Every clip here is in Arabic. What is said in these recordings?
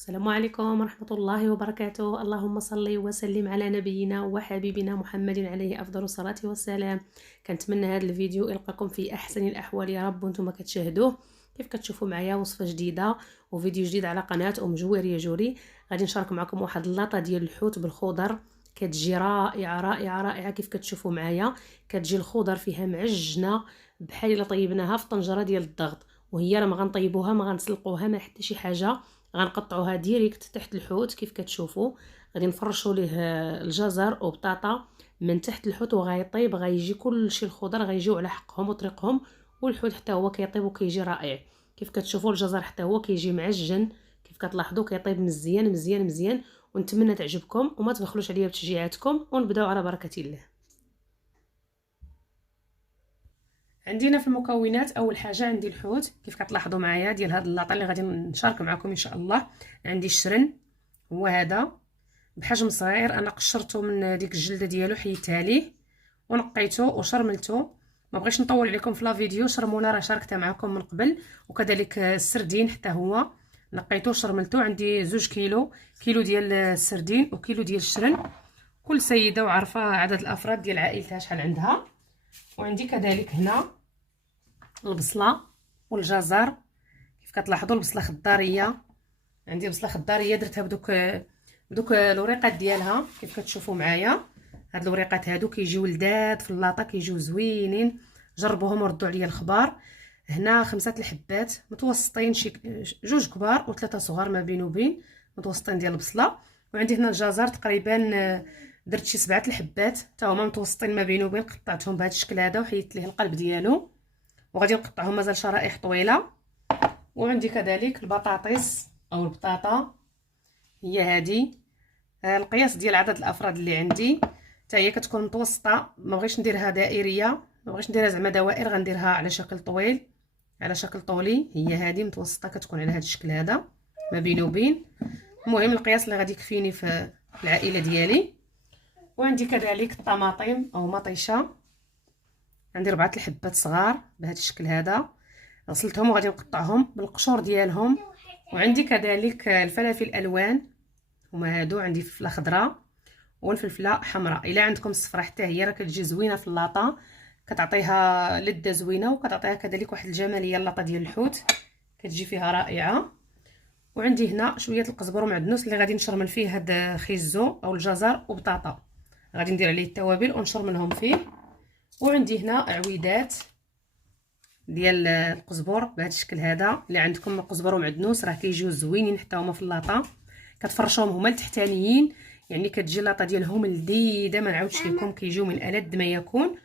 السلام عليكم ورحمة الله وبركاته. اللهم صل وسلم على نبينا وحبيبنا محمد عليه أفضل الصلاة والسلام. كنتمنى هذا الفيديو يلقاكم في أحسن الأحوال يا رب وانتم كتشاهدوه. كيف كتشوفوا معايا وصفة جديدة وفيديو جديد على قناة جويرية جوري. غادي نشارك معكم واحد اللاطة ديال الحوت بالخضر، كتجي رائعة رائعة رائعة. كيف كتشوفوا معايا كتجي الخضر فيها معجنة بحال الا طيبناها في طنجرة ديال الضغط، وهي راه ما غنطيبوها ما غنسلقوها ما حتى شي حاجة، غنقطعوها ديريكت تحت الحوت. كيف كتشوفوا غادي نفرشوا ليه الجزر وبطاطا من تحت الحوت وغيطيب، غيجي كلشي الخضر غيجيو على حقهم وطريقهم، والحوت حتى هو كيطيب وكيجي رائع. كيف كتشوفوا الجزر حتى هو كيجي معجن، كيف كتلاحظوا كيطيب مزيان مزيان مزيان. ونتمنى تعجبكم وما تبخلوش عليا بتشجيعاتكم، ونبداو على بركه الله. عندنا في المكونات اول حاجه عندي الحوت كيف كتلاحظوا معايا ديال هاد اللاطه اللي غادي نشارك معكم ان شاء الله. عندي الشرن هو هذا بحجم صغير، انا قشرته من ديك الجلده ديالو، حيدتها ليه ونقيته وشرملته. ما بغيتش نطول عليكم في لا فيديو، شرموله راه شاركتها معكم من قبل، وكذلك السردين حتى هو نقيته وشرملته. عندي 2 كيلو ديال السردين وكيلو ديال الشرن، كل سيده وعارفه عدد الافراد ديال عائلتها شحال عندها. وعندي كذلك هنا البصله والجزر، كيف كتلاحظوا البصله خضاريه، عندي بصله خضاريه درتها بدوك الوريقات ديالها كيف كتشوفوا معايا. هاد الوريقات هادو كيجيو لذاذ في اللاطه، كيجيو زوينين، جربوهم وردوا عليا الخبار. هنا 5 الحبات متوسطين، شي 2 كبار و3 صغار ما بين وبين، متوسطين ديال البصله. وعندي هنا الجزر تقريبا درت شي 7 الحبات حتى هما متوسطين ما بين وبين، قطعتهم بهذا الشكل هذا وحيدت ليه القلب ديالو، وغادي نقطعهم مازال شرائح طويله. وعندي كذلك البطاطس او البطاطا، هي هذه القياس ديال عدد الافراد اللي عندي، حتى هي كتكون متوسطه، ما بغيتش نديرها دائريه، ما بغيتش نديرها زعما دوائر، غنديرها على شكل طويل على شكل طولي. هي هذه متوسطه كتكون على هذا الشكل هذا ما بين وبين. المهم القياس اللي غادي يكفيني في العائله ديالي. وعندي كذلك الطماطم او مطيشه، عندي 4 الحبات صغار بهذا الشكل هذا، غسلتهم وغادي نقطعهم بالقشور ديالهم. وعندي كذلك الفلافل الالوان، هما هادو، عندي فلفله خضراء والفلفله حمراء. الا عندكم الصفراء حتى هي راه كتجي زوينه في اللاطه، كتعطيها لذه زوينه وكتعطيها كذلك واحد الجماليه. اللاطه ديال الحوت كتجي فيها رائعه. وعندي هنا شويه القزبر ومعدنوس اللي غادي نشرمل فيه هاد خيزو او الجزر وبطاطا، غادي ندير عليه التوابل ونشرملهم فيه. وعندي هنا عويدات ديال القزبر بهذا الشكل هذا، اللي عندكم القزبر ومعدنوس راه كيجيو زوينين حتى هما في اللاطه. كتفرشوهم هما التحتانيين، يعني كتجي اللاطه ديالهم لذيذه، ما نعاودش لكم كيجيو من ألذ ما يكون.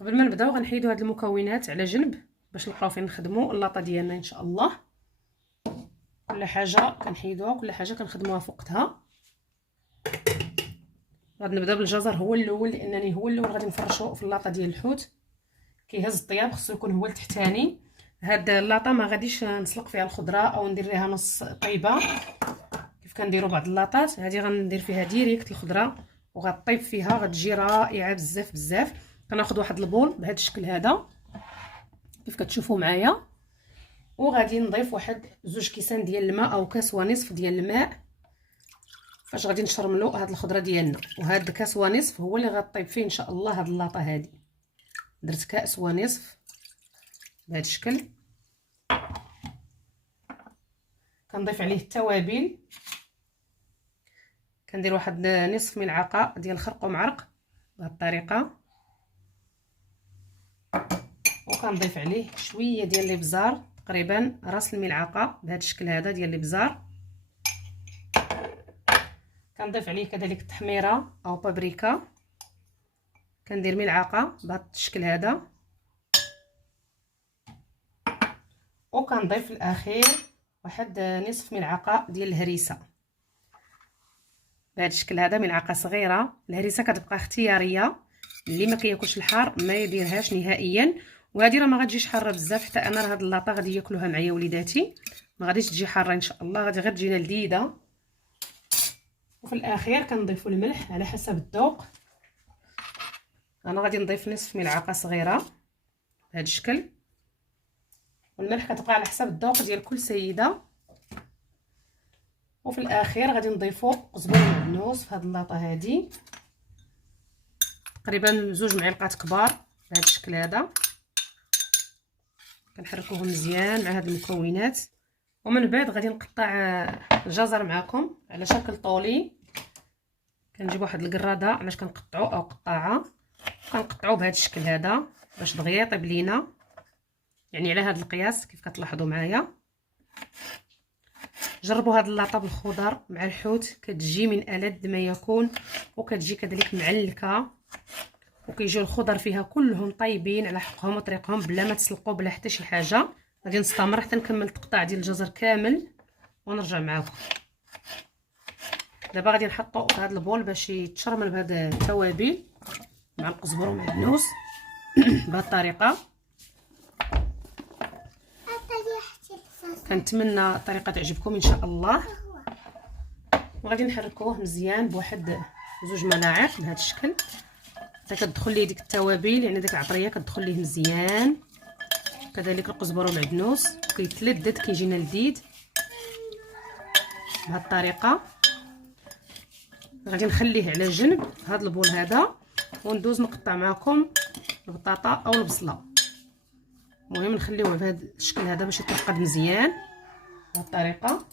قبل ما نبداو غنحيدوا هاد المكونات على جنب باش نلقاو فين نخدموا اللاطه ديالنا ان شاء الله. كل حاجه كنحيدوها، كل حاجه كنخدموها في وقتها. غادي نبدا بالجزر هو الاول، لانني هو الاول غادي نفرشو في اللاطه ديال الحوت. كيهز الطياب خصو يكون هو التحتاني. هاد اللاطه ما غاديش نسلق فيها الخضره او ندير ليها نص طيبه كيف كنديروا بعض اللاطات. هذه غندير فيها ديريكت الخضره وغطيب فيها، غتجي رائعه بزاف بزاف. كناخذ واحد البول بهذا الشكل هذا كيف كتشوفوا معايا، وغادي نضيف واحد 2 كيسان ديال الماء او كاس ونصف ديال الماء فاش غادي نشرملو هاد الخضره ديالنا. وهاد الكاس ونصف هو اللي غطيب فيه ان شاء الله هاد اللاطه هذه. درت كاس ونصف بهذا الشكل. كنضيف عليه التوابل، كندير واحد نصف ملعقه ديال الخرق ومعرق بهذه الطريقه، وكنضيف عليه شويه ديال الابزار، تقريبا راس الملعقه بهذا الشكل هذا ديال الابزار. كنضيف عليه كذلك التحميره او بابريكا، كندير ملعقه بهذا الشكل هذا. وكنضيف في الاخير واحد نصف ملعقه ديال الهريسه بهذا الشكل هذا، ملعقه صغيره. الهريسه كتبقى اختياريه، اللي ما كياكلش الحار ما يديرهاش نهائيا. وهذه راه ما غتجيش حاره بزاف، حتى انا راه هاد اللاطه غادي ياكلوها معايا وليداتي، ما غاديش تجي حاره ان شاء الله، غادي غير تجينا لذيذه. وفي الاخير كنضيفوا الملح على حسب الذوق. انا غادي نضيف نصف ملعقه صغيره بهذا الشكل، والملح كتبقى على حسب الذوق ديال كل سيده. وفي الاخير غادي نضيفوا قزبر ومعدنوس في هذه اللاطه هذه، تقريبا 2 معالق كبار بهذا الشكل هذا. كنحركوه مزيان مع هاد المكونات. ومن بعد غادي نقطع الجزر معكم على شكل طولي. كنجيب واحد القراده علاش كنقطعو او قطاعه، كنقطعو بهذا الشكل هذا باش دغيا يطيب لينا، يعني على هذا القياس كيف كتلاحظوا معايا. جربوا هاد اللاطه بالخضر مع الحوت، كتجي من ألذ ما يكون، وكتجي كذلك معلكه، وكيجيو الخضر فيها كلهم طيبين على حقهم وطريقهم بلا ما تسلقوا بلا حتى شي حاجه. غادي نستمر حتى نكمل التقطاع ديال الجزر كامل ونرجع معكم. دابا غادي نحطو في هذا البول باش يتشرمل بهذا التوابل مع القزبر ومعدنوس بهذه الطريقه. كنتمنى الطريقه تعجبكم ان شاء الله. وغادي نحركوه مزيان بواحد 2 ملاعق بهذا الشكل حتى كتدخل ليه ديك التوابل، يعني ديك العطريه كتدخل ليه مزيان. كذلك القزبر ومعدنوس كيتلذذ كيجينا لذيذ بهذه الطريقه. غادي نخليه على جنب في هذا البول هذا، وندوز نقطع معكم البطاطا او البصله. المهم نخليوه بهذا الشكل هذا باش يترقد مزيان بهذه الطريقه.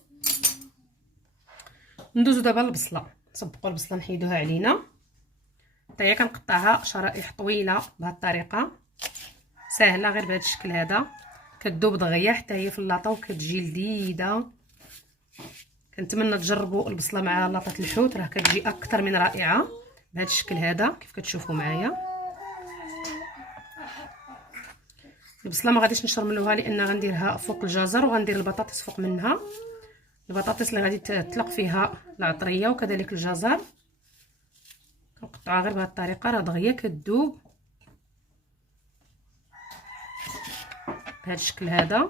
ندوزو دابا للبصله، نصبقوا البصله نحيدوها علينا حتى هي كنقطعها شرائح طويله بهذه الطريقه سهله، غير بهذا الشكل هذا كتذوب دغيا حتى هي في اللاطه وكتجي لذيذه. كنتمنى تجربوا البصله مع لاطه الحوت، راه كتجي اكثر من رائعه بهذا الشكل هذا كيف كتشوفوا معايا. البصله ما غاديش نشرملوها لان غنديرها فوق الجزر، وغندير البطاطس فوق منها. البطاطس اللي غادي تطلق فيها العطريه وكذلك الجزر كنقطعوها غير بهذه الطريقه، راه دغيا كتذوب بهذا الشكل هذا.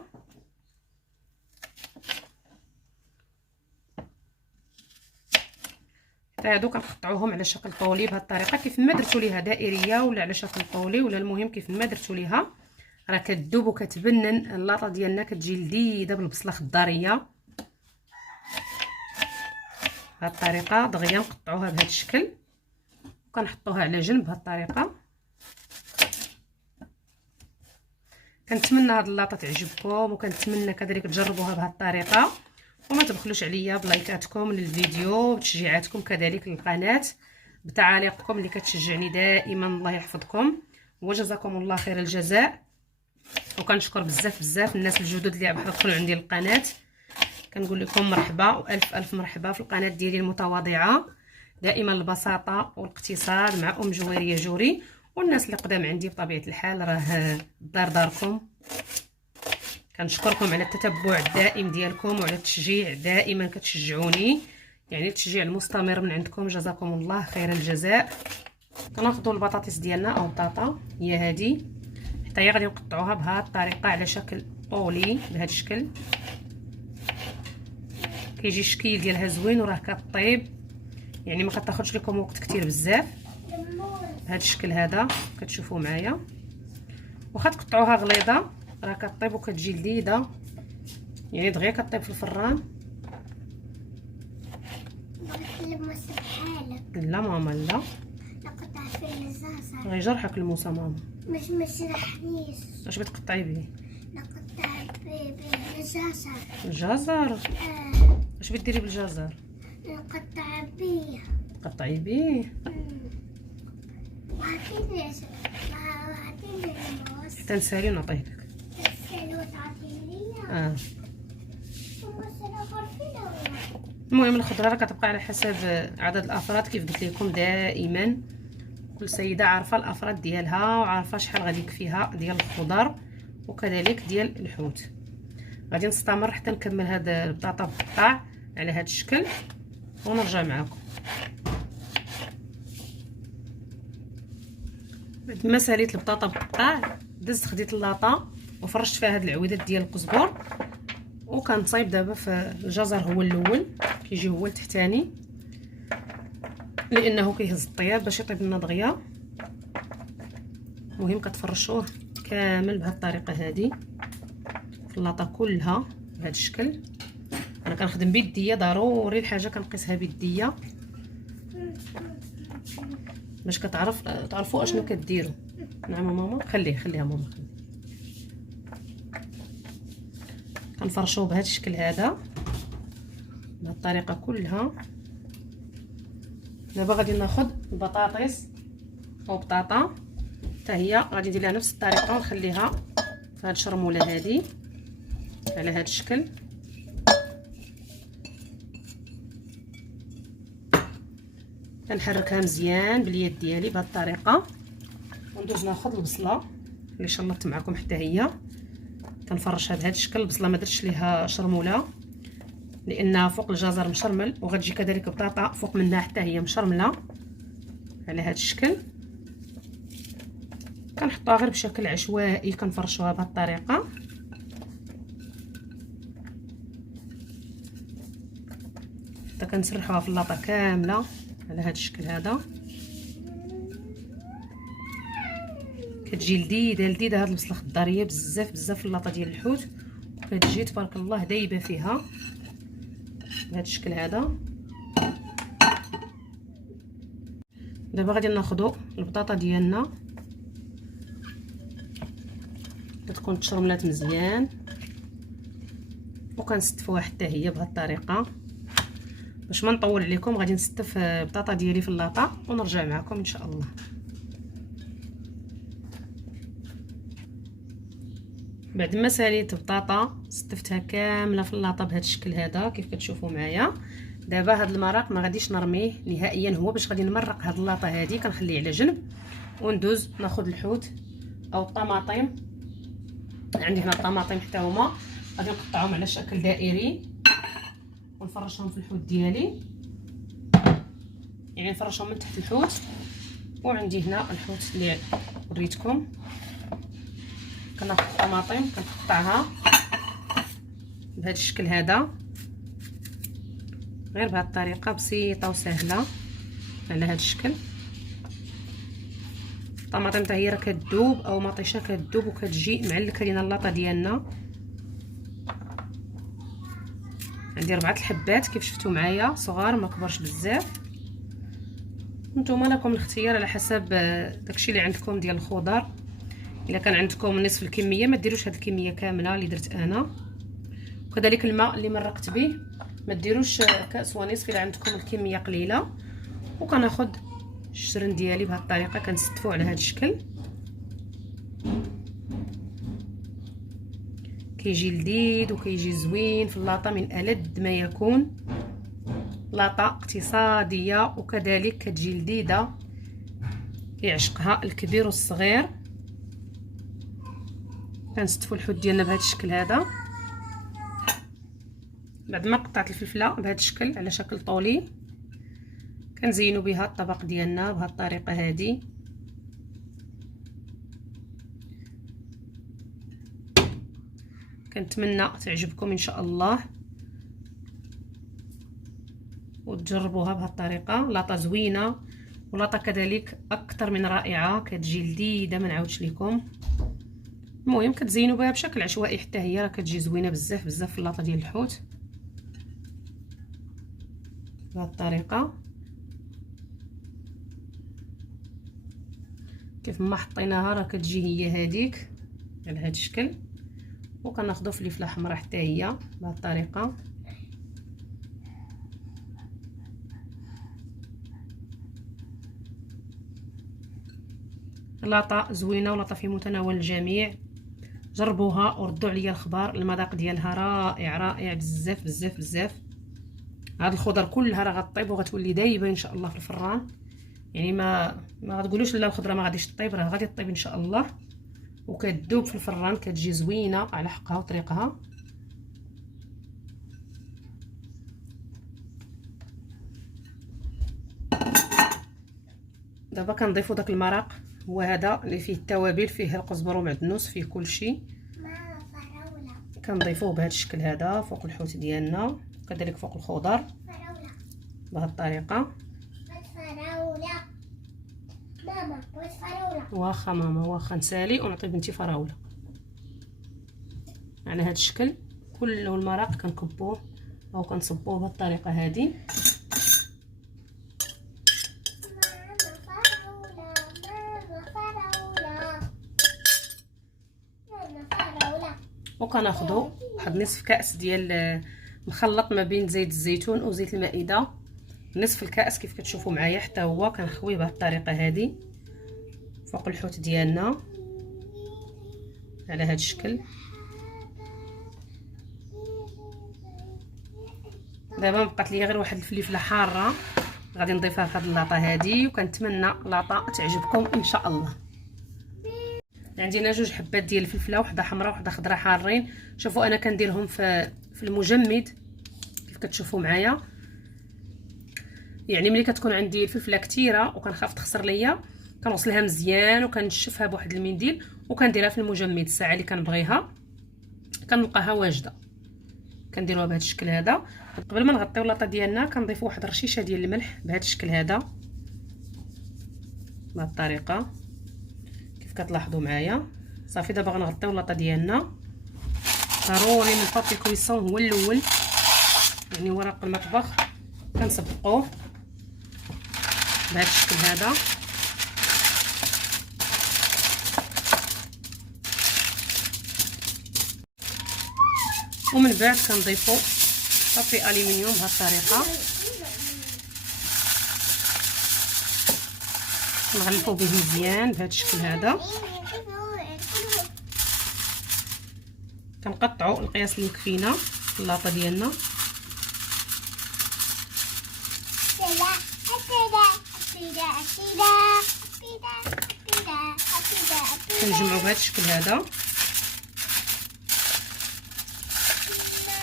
حتى هادو كنقطعوهم على شكل طولي بهذه الطريقه، كيف ما درتو ليها دائريه ولا على شكل طولي ولا، المهم كيف ما درتو ليها راه كتذوب وكتبنن. اللاطه ديالنا كتجي لذيذه بالبصله خضاريه بهذه الطريقه. دغيا نقطعوها بهذا الشكل وكنحطوها على جنب بهذه الطريقه. كنتمنى هاد اللاطه تعجبكم، وكنتمنى كذلك تجربوها بهذه الطريقه، وما تبخلوش عليا بلايكاتكم للفيديو وتشجيعاتكم كذلك للقناه، بتعاليقكم اللي كتشجعني دائما. الله يحفظكم وجزاكم الله خير الجزاء. وكنشكر بزاف الناس الجدد اللي عم يدخلوا عندي القناه، كنقول لكم مرحبا والف الف مرحبا في القناه ديالي المتواضعه. دائما البساطه والاقتصاد مع جويريه جوري. والناس اللي قدام عندي بطبيعه الحال راه الدار داركم. كنشكركم على التتبع الدائم ديالكم وعلى التشجيع، دائما كتشجعوني، يعني التشجيع المستمر من عندكم، جزاكم الله خير الجزاء. كناخذوا البطاطس ديالنا او البطاطا هي هذه، حتى هي غادي نقطعوها بهذه الطريقه على شكل طولي بهذا الشكل. كيجي الشكل ديالها زوين وراه كطيب، يعني ما كتاخذش لكم وقت كتير بزاف بهذا الشكل هذا كتشوفوا معايا. واخا تقطعوها غليظه راه كطيب وكتجي لذيذه، يعني دغيا كطيب في الفران. لا ماما لا نقطع في الزازر غيجرحك الموسى ماما. مش رحنيش. اش بتقطعي به؟ نقطع بالزازر. الجزر؟ اش بتديري بالجزر؟ نقطع بيه. قطعي به وعطيني الموس حتى نسالي ونعطيه لك. تسألي وتعطيني المهم الخضره راه كتبقى على حسب عدد الافراد، كيف قلت لكم دائما كل سيده عارفه الافراد ديالها وعارفه شحال غادي يكفيها ديال الخضر وكذلك ديال الحوت. غادي نستمر حتى نكمل هاد البطاطا بالقطع على هاد الشكل ونرجع معكم. بعد ما ساليت البطاطا بالقطع دزت خديت اللاطه وفرشت فيها هاد العويدات ديال القزبر، وكنصايب دابا في الجزر هو الاول كيجي هو التحتاني لانه كيهز الطياب باش يطيب لنا دغيا. المهم كتفرشوه كامل بهذه الطريقه هذه في اللاطه كلها بهذا الشكل. انا كنخدم بيديا، ضروري الحاجه كنقيسها بيديا باش تعرفوا اشنو كديروا. نعم ماما، خليها ماما، كنفرشوه بهذا الشكل هذا بهذه الطريقه كلها. دابا غادي ناخذ البطاطس او بطاطا حتى هي غادي ندير لها نفس الطريقه ونخليها في هذه الشرموله هذه على هذا الشكل. كنحركها مزيان باليد ديالي بهذه الطريقه. وندوز ناخذ البصله اللي شلطت معكم حتى هي، كنفرشها بهذا الشكل. البصله ما درتش ليها شرموله لان فوق الجزر مشرمل، وغتجي كذلك بطاطا فوق منها حتى هي مشرمله على هذا الشكل. كنحطوها غير بشكل عشوائي، كنفرشوها بهذه الطريقه. حتى كنسرحوها في اللاطه كامله على هذا الشكل هذا. كتجي لذيذه هاد البصله خضاريه بزاف في اللاطه ديال الحوت، وكتجي تبارك الله دايبه فيها بهذا الشكل هذا. دابا غادي ناخذوا البطاطا ديالنا، كتكون تشرملات مزيان، وكنستفوها حتى هي بهذه الطريقه. باش ما نطول عليكم غادي نستف البطاطا ديالي في اللاطه ونرجع معكم ان شاء الله. بعد ما ساليت البطاطا استفتها كامله في اللاطه بهذا الشكل هذا كيف كتشوفوا معايا. دابا هذا المرق ما غاديش نرميه نهائيا، هو باش غادي نمرق هذه اللاطه هذه كنخليه على جنب. وندوز ناخذ الحوت او الطماطم، عندي هنا الطماطم حتى هما غادي نقطعهم على شكل دائري ونفرشهم في الحوت ديالي، يعني نفرشهم من تحت الحوت. وعندي هنا الحوت اللي وريتكم. كناخذ الطماطم كنقطعها بهذا الشكل هذا، غير بهذه الطريقه بسيطه وسهله على هذا الشكل. الطماطم حتى هي راه كتذوب او مطيشه كتذوب وكتجي معلكه لينا اللاطه ديالنا. عندي 4 الحبات كيف شفتوا معايا، صغار ما كبرش بزاف. نتوما لكم الاختيار على حسب داكشي اللي عندكم ديال الخضر. الا كان عندكم نصف الكميه ما ديروش هذه الكميه كامله اللي درت انا. وكذلك الماء اللي مرقت به ما ديروش كاس ونصف الا عندكم الكميه قليله. وكناخذ الشرن ديالي بهذه الطريقه كنستفو على هذا الشكل، كيجي لذيذ وكيجي زوين في اللاطه من ألذ ما يكون. لاطه اقتصاديه وكذلك كتجي لذيذه يعشقها الكبير والصغير. كنستفو الحوت ديالنا بهذا الشكل هذا. بعد ما قطعت الفلفله بهذا الشكل على شكل طولي كنزينوا بها الطبق ديالنا بهذه الطريقه هذه. كنتمنى تعجبكم ان شاء الله وتجربوها بهذه الطريقه. لاطه زوينه ولاطه كذلك اكثر من رائعه، كتجي لذيذه ما نعاودش لكم. المهم كتزينوا بها بشكل عشوائي حتى هي راه كتجي زوينه بزاف في اللاطه ديال الحوت بهذه الطريقه كيف ما حطيناها راه كتجي هي هذيك على هذا الشكل. وكناخذوا فلفله حمراء حتى هي بهذه الطريقه. لاطه زوينه ولاطه في متناول الجميع. جربوها وردوا عليا الخبر. المذاق ديالها رائع بزاف. هاد الخضر كلها راه غطيب وغتولي دايبه ان شاء الله في الفران. يعني ما غتقولوش لا الخضره ما غاديش طيب، راه غادي طيب ان شاء الله وكتذوب في الفران كتجي زوينه على حقها وطريقها. دابا كنضيفوا داك المرق، هو هذا اللي فيه التوابل، فيه القزبر ومعدنوس، فيه كلشي. كنضيفوه بهذا الشكل هذا فوق الحوت ديالنا وكذلك فوق الخضر بهذه الطريقه. واخا ماما واخا نسالي ونعطي بنتي فراوله على هذا الشكل كله. المرق كنكبوه او كنصبوه بهذه الطريقه هذه. وكناخذوا واحد نصف كاس ديال مخلط ما بين زيت الزيتون وزيت المائده، نصف الكاس كيف كتشوفوا معايا، حتى هو كنخويه بهذه الطريقه هذه فوق الحوت ديالنا على هذا الشكل. دابا بقات لي غير واحد الفليفله حاره غادي نضيفها في هذه اللاطه هذه، وكنتمنى لاطه تعجبكم ان شاء الله. عندنا جوج حبات ديال الفلفله، وحده حمراء وحده خضراء حارين. شوفوا انا كنديرهم في المجمد كيف كتشوفوا معايا، يعني ملي كتكون عندي الفلفله كثيره وكنخاف تخسر ليا كنغسلها مزيان وكنشفها بواحد المنديل وكنديرها في المجمد. الساعه اللي كنبغيها كنلقاها واجده كنديروها بهذا الشكل هذا. قبل ما نغطيو اللاطه ديالنا كنضيفوا واحد الرشيشه ديال الملح بهذا الشكل هذا بهذه الطريقه كيف كتلاحظوا معايا. صافي دابا غنغطيو اللاطه ديالنا. ضروري من بابي كويسون هو الاول، يعني ورق المطبخ كنسبقوه بهذا الشكل هذا. ومن بعد كنضيفوا بابي الومنيوم بهذه الطريقه، نغلفوا به مزيان بهذا الشكل هذا. كنقطعوا القياس اللي يكفينا في اللاطه ديالنا. كنجمعوا بهذا الشكل هذا،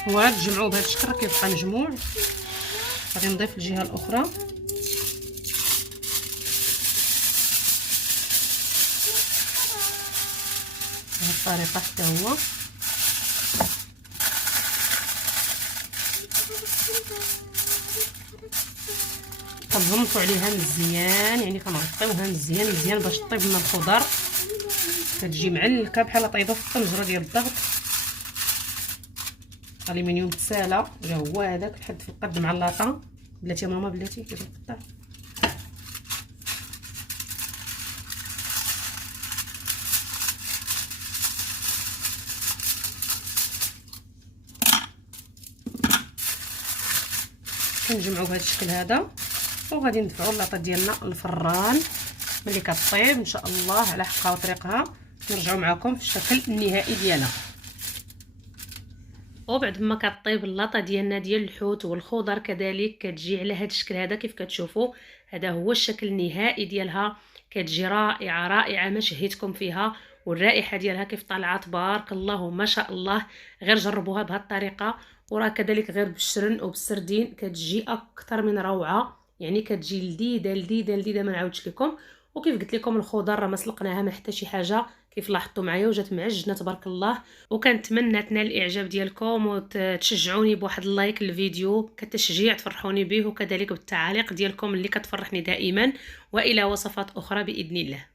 وغادي تجمعوا بهذا الشكل كيبقى مجموع. غادي نضيف الجهه الاخرى بهذه الطريقه حتى هو. كنغمسوا عليها مزيان، يعني كنغطيوها مزيان مزيان باش طيب لنا الخضر، كتجي معلكه بحال طايبه في الطنجره ديال الضغط. الومنيوم تسالى ولا هو هذاك الحد في القد مع اللاطه. بلاتي يا ماما بلاتي كيف القطع. كنجمعوا بهذا الشكل هذا وغادي ندفعوا اللاطه ديالنا للفران. ملي كطيب ان شاء الله على حقها وطريقها نرجعوا معكم في الشكل النهائي ديالها. وبعد ما كطيب اللاطه ديالنا ديال الحوت والخضر كذلك كتجي على هذا الشكل هذا كيف كتشوفوا. هذا هو الشكل النهائي ديالها، كتجي رائعه رائعه ما شهيتكم فيها. والرائحه ديالها كيف طالعه تبارك الله ما شاء الله. غير جربوها بهذه الطريقه، وراه كذلك غير بالشرن وبالسردين كتجي اكثر من روعه، يعني كتجي لذيذه لذيذه لذيذه ما نعاودش لكم. وكيف قلت لكم الخضر راه ما سلقناها ما حتى شي حاجه كيف لاحظتوا معايا، وجات معجنه تبارك الله. وكنتمنى تنال الاعجاب ديالكم وتشجعوني بواحد اللايك للفيديو كتشجيع تفرحوني به، وكذلك بالتعاليق ديالكم اللي كتفرحني دائما. والى وصفات اخرى باذن الله.